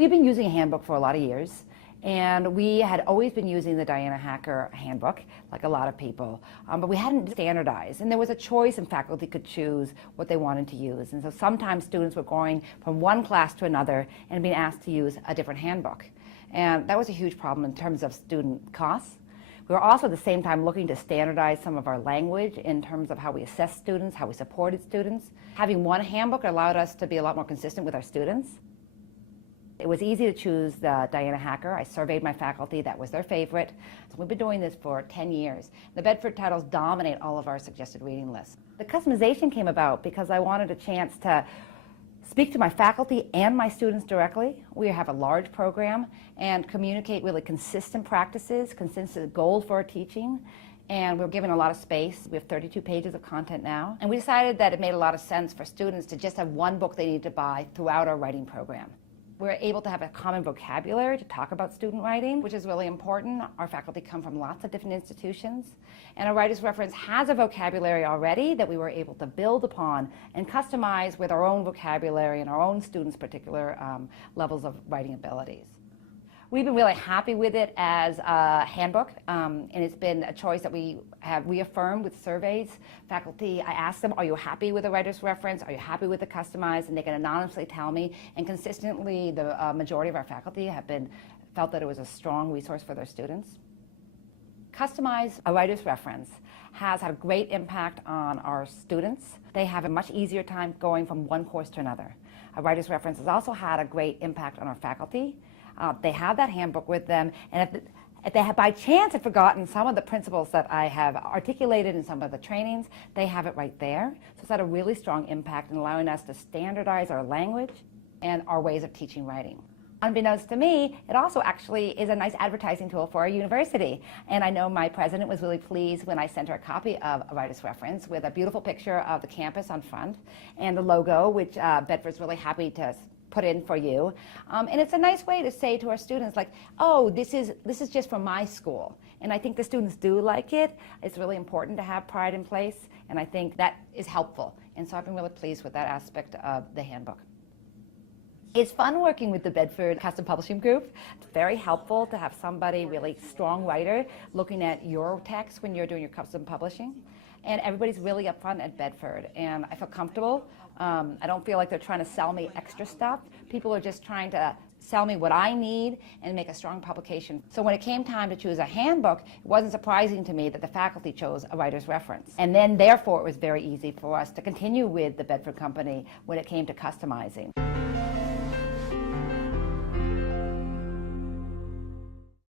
We've been using a handbook for a lot of years, and we had always been using the Diana Hacker handbook, like a lot of people, but we hadn't standardized, and there was a choice and faculty could choose what they wanted to use. And so sometimes students were going from one class to another and being asked to use a different handbook. And that was a huge problem in terms of student costs. We were also at the same time looking to standardize some of our language in terms of how we assess students, how we supported students. Having one handbook allowed us to be a lot more consistent with our students. It was easy to choose the Diana Hacker. I surveyed my faculty, that was their favorite. So we've been doing this for 10 years. The Bedford titles dominate all of our suggested reading lists. The customization came about because I wanted a chance to speak to my faculty and my students directly. We have a large program and communicate really consistent practices, consistent goals for our teaching. And we're given a lot of space. We have 32 pages of content now. And we decided that it made a lot of sense for students to just have one book they need to buy throughout our writing program. We're able to have a common vocabulary to talk about student writing, which is really important. Our faculty come from lots of different institutions, and our Writer's Reference has a vocabulary already that we were able to build upon and customize with our own vocabulary and our own students' particular levels of writing abilities. We've been really happy with it as a handbook, and it's been a choice that we have reaffirmed with surveys. Faculty, I ask them, are you happy with the Writer's Reference? Are you happy with the customized? And they can anonymously tell me, and consistently the majority of our faculty have felt that it was a strong resource for their students. Customized a Writer's Reference has had a great impact on our students. They have a much easier time going from one course to another. A Writer's Reference has also had a great impact on our faculty. They have that handbook with them, and if they have by chance had forgotten some of the principles that I have articulated in some of the trainings, they have it right there. So it's had a really strong impact in allowing us to standardize our language and our ways of teaching writing. Unbeknownst to me, it also actually is a nice advertising tool for our university. And I know my president was really pleased when I sent her a copy of a Writer's Reference with a beautiful picture of the campus on front and the logo, which Bedford's really happy to put in for you. And it's a nice way to say to our students, like, oh, this is just from my school. And I think the students do like it. It's really important to have pride in place, and I think that is helpful. And so I've been really pleased with that aspect of the handbook. It's fun working with the Bedford Custom Publishing Group. It's very helpful to have somebody really strong writer looking at your text when you're doing your custom publishing. And everybody's really upfront at Bedford, and I feel comfortable. I don't feel like they're trying to sell me extra stuff. People are just trying to sell me what I need and make a strong publication. So when it came time to choose a handbook, it wasn't surprising to me that the faculty chose a Writer's Reference. And then therefore it was very easy for us to continue with the Bedford Company when it came to customizing.